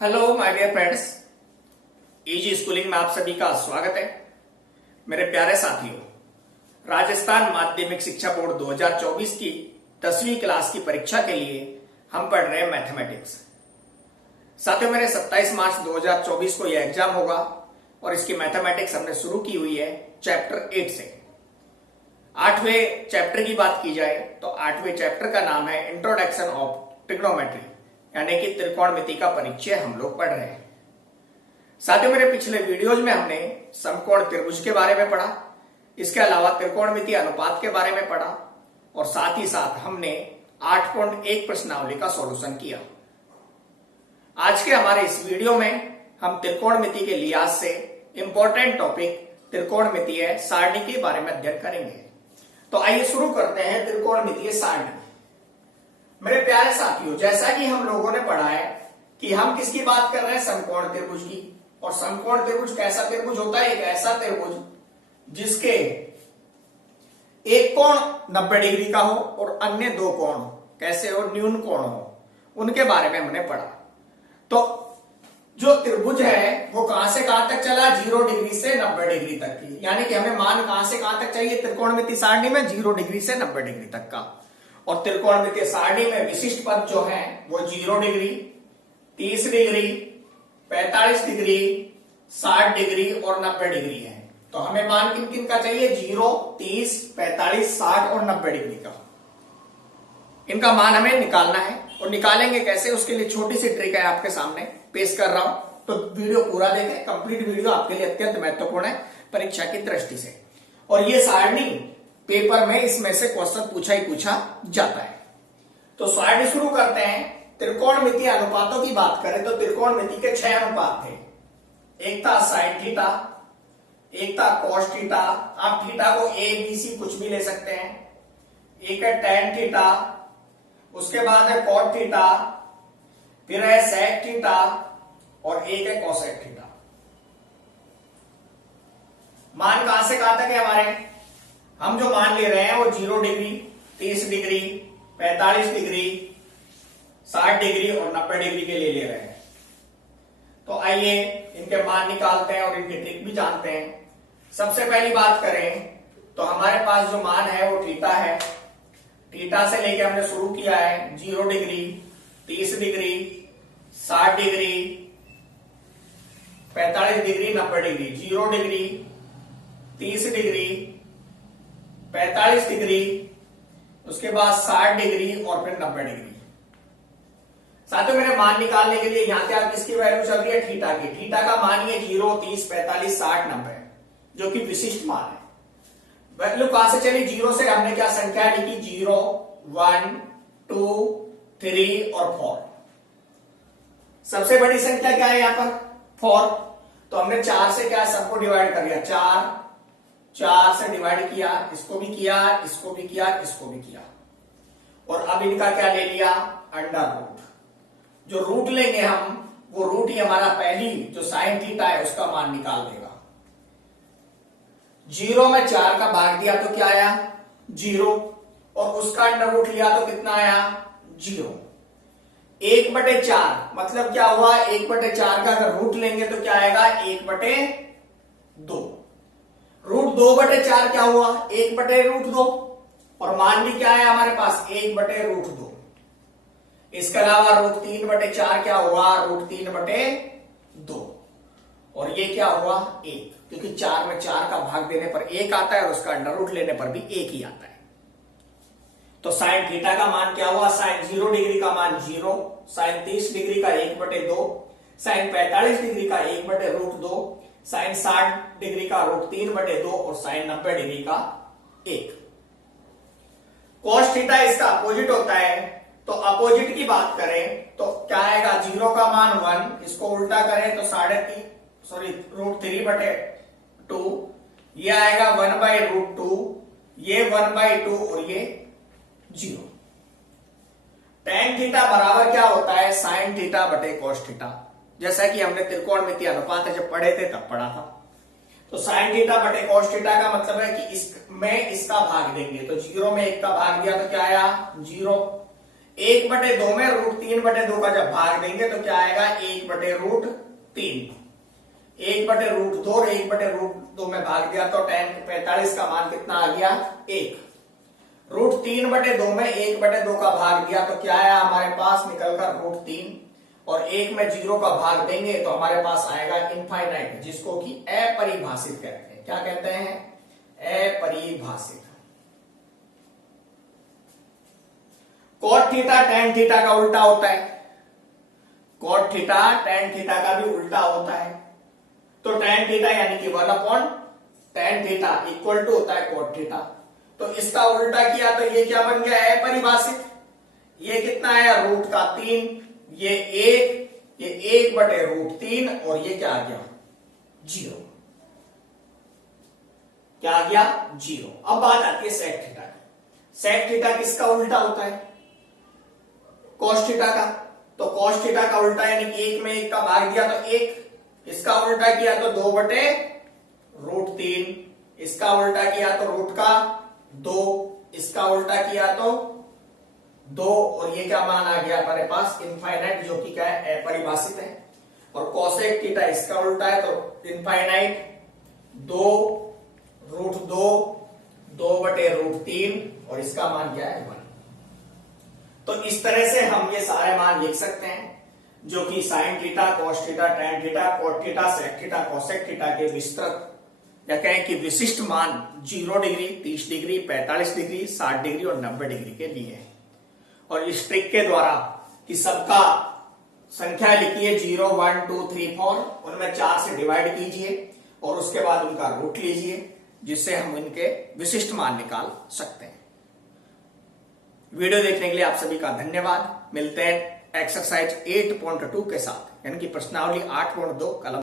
Hello my dear friends, easy schooling में आप सभी का स्वागत है। मेरे प्यारे साथियों, राजस्थान माध्यमिक शिक्षा बोर्ड 2024 की 10वीं क्लास की परीक्षा के लिए हम पढ़ रहे हैं मैथमेटिक्स। साथियों, मेरे 27 मार्च 2024 को यह एग्जाम होगा और इसकी मैथमेटिक्स हमने शुरू की हुई है चैप्टर 8 से। 8वें चैप्टर की बात की जाए तो 8वें चैप्टर का नाम है इंट्रोडक्शन ऑफ ट्रिग्नोमेट्री, यानी कि त्रिकोणमिति का परिचय हम लोग पढ़ रहे हैं। साथियों, मेरे पिछले वीडियोज में हमने समकोण त्रिभुज के बारे में पढ़ा, इसके अलावा त्रिकोणमिति अनुपात के बारे में पढ़ा और साथ ही साथ हमने 8.1 प्रश्नावली का सॉल्यूशन किया। आज के हमारे इस वीडियो में हम त्रिकोणमिति के लिहाज से इंपॉर्टेंट टॉपिक त्रिकोणमितीय सारणी के बारे में अध्ययन करेंगे। तो आइए शुरू करते हैं त्रिकोणमितीय सारणी। मेरे प्यारे साथियों, जैसा कि हम लोगों ने पढ़ा है कि हम किसकी बात कर रहे हैं, समकोण त्रिभुज की। और समकोण त्रिभुज कैसा त्रिभुज होता है? एक ऐसा त्रिभुज जिसके एक कोण 90 डिग्री का हो और अन्य दो कोण कैसे हो, न्यून कोण हो, उनके बारे में हमने पढ़ा। तो जो त्रिभुज है वो कहां से कहां तक चला? 0 डिग्री से 90 डिग्री तक की, यानी कि हमें मान कहां से कहां तक चाहिए त्रिकोणमिति सारणी में? 0 डिग्री से 90 डिग्री तक का। और त्रिकोणमितीय सारणी में विशिष्ट पद जो है वो 0 डिग्री, 30 डिग्री, 45 डिग्री, 60 डिग्री और 90 डिग्री है। तो हमें मान किन किन का चाहिए? 0, 30, 45, 60 और 90 डिग्री का। इनका मान हमें निकालना है। और निकालेंगे कैसे, उसके लिए छोटी सी ट्रिक है आपके सामने पेश कर रहा हूं। तो वीडियो पूरा देखें, कंप्लीट वीडियो आपके लिए अत्यंत महत्वपूर्ण है परीक्षा की दृष्टि से। और ये सारणी पेपर में इसमें से क्वेश्चन पूछा ही पूछा जाता है। तो स्लाइड शुरू करते हैं। त्रिकोणमितीय अनुपातों की बात करें तो त्रिकोणमिति के 6 अनुपात थे। एक था साइन थीटा, एक था कॉस थीटा, आप थीटा को ए बी सी कुछ भी ले सकते हैं। एक है टेन थीटा, उसके बाद है कॉट थीटा, फिर है सेक थीटा और एक है कोसेक थीटा। मान कहां से कहां तक है हमारे? हम जो मान ले रहे हैं वो 0 डिग्री, 30 डिग्री, 45 डिग्री, 60 डिग्री और 90 डिग्री के लिए ले रहे हैं। तो आइए इनके मान निकालते हैं और इनकी ट्रिक भी जानते हैं। सबसे पहली बात करें तो हमारे पास जो मान है वो थीटा है। थीटा से लेके हमने शुरू किया है 0 degree, 30 degree, 60 degree, 45 degree, 90 degree. 0 degree, 30 degree, 45 degree, उसके बाद 60 डिग्री और फिर 90 डिग्री। साथियों, मेरे मान निकालने के लिए यहां से आप किसकी वैल्यू चल रही है? थीटा की। थीटा का मान ये 0, 30, 45, 60, 90 जो कि विशिष्ट मान है। वैल्यू कहां से चली? 0 से हमने क्या संख्या लिखी? 0, 1, 2, 3 और 4। सबसे बड़ी संख्या क्या है यहां पर? 4। तो हमने 4 से क्या सबको डिवाइड कर दिया। 4 से डिवाइड किया, इसको भी किया, इसको भी किया, इसको भी किया। और अब इनका क्या ले लिया? Under root. जो रूट लेंगे हम, वो रूट ही हमारा पहली जो साइन थीटा है उसका मान निकाल देगा। 0 में 4 का भाग दिया तो क्या आया? 0। और उसका अंडर रूट लिया तो कितना आया? 0। 1/4 मतलब क्या हुआ? 1/4 का अगर रूट लेंगे तो क्या आएगा? 1/2। रूट 2/4 क्या हुआ? 1/√2। और मान भी क्या है हमारे पास? 1/√2। इसके अलावा रूट 3/4 क्या हुआ? रूट 3/2। और ये क्या हुआ? 1, क्योंकि 4 में 4 का भाग देने पर 1 आता है और उसका अंडर रूट लेने पर भी 1 ही आता है। तो साइन थीटा का मान क्या हुआ? साइन 0 डिग्री का मान 0, साइन 30 डिग्री का 1/2, साइन 45 डिग्री का 1/√2, साइन 60 डिग्री का रूट 3/2 और साइन 90 डिग्री का 1। कॉस थीटा इसका अपोजिट होता है। तो अपोजिट की बात करें तो क्या आएगा? 0 का मान 1, इसको उल्टा करें तो रूट 3/2, ये आएगा 1/√2, ये 1/2 और ये 0। टेन थीटा बराबर क्या होता है? साइन थीटा बटे कॉस थीटा। जैसा कि हमने त्रिकोणमितीय अनुपात जब पढ़े थे तब पढ़ा था। तो साइन थीटा बटे कॉस थीटा का मतलब है कि इसमें इसका भाग देंगे। तो 0 में 1 का भाग दिया तो क्या आया? 0। 1/2 में √3/2 का जब भाग देंगे तो क्या आएगा, 1/√3। 1/√2 और 1/√2 में भाग दिया तो tan 45 का मान कितना आ गया, 1। √3/2 में 1/2 का भाग दिया तो क्या आया हमारे पास, निकलकर √3, और 1 में 0 का भाग देंगे तो हमारे पास आएगा इनफाइनाइट, जिसको कि अपरिभाषित कहते हैं। क्या कहते हैं, अपरिभाषित। cot थीटा tan थीटा का उल्टा होता है, cot थीटा tan थीटा का भी उल्टा होता है। तो tan थीटा यानी कि 1/tan थीटा इक्वल टू होता है cot थीटा। तो इसका उल्टा किया तो ये क्या बन गया, अपरिभाषित। ये कितना है, √3, ये 1, ये 1/√3, और ये क्या आ गया, 0। क्या आ गया, 0। अब बात आती है sec थीटा की। sec थीटा किसका उल्टा होता है, cos थीटा का। तो cos थीटा का उल्टा यानी कि 1 में 1 का भाग दिया तो 1, इसका उल्टा किया तो 2/√3, इसका उल्टा किया तो रूट का 2, इसका उल्टा किया तो 2, और ये क्या मान आ गया हमारे पास, इनफाइनाइट, जो कि क्या है, अपरिभाषित है। और cosec थीटा इसका उल्टा है तो इनफाइनाइट, 2√2, 2/√3, और इसका मान क्या है, 1। तो इस तरह से हम ये सारे मान लिख सकते हैं, जो कि sin theta, cos theta, tan theta, cot theta, sec theta, cosec theta के विस्तृत या कहें कि विशिष्ट मान 0 डिग्री, 30 डिग्री, 45 डिग्री, 60 डिग्री और 90 डिग्री के लिए है। और इस ट्रिक के द्वारा कि सबका संख्या लिखिए 0, 1, 2, 3, 4, उनमें 4 से डिवाइड कीजिए और उसके बाद उनका रूट लीजिए, जिससे हम इनके विशिष्ट मान निकाल सकते हैं। वीडियो देखने के लिए आप सभी का धन्यवाद। मिलते हैं एक्सरसाइज 8.2 के साथ, यानी कि प्रश्नावली 8.2 कलम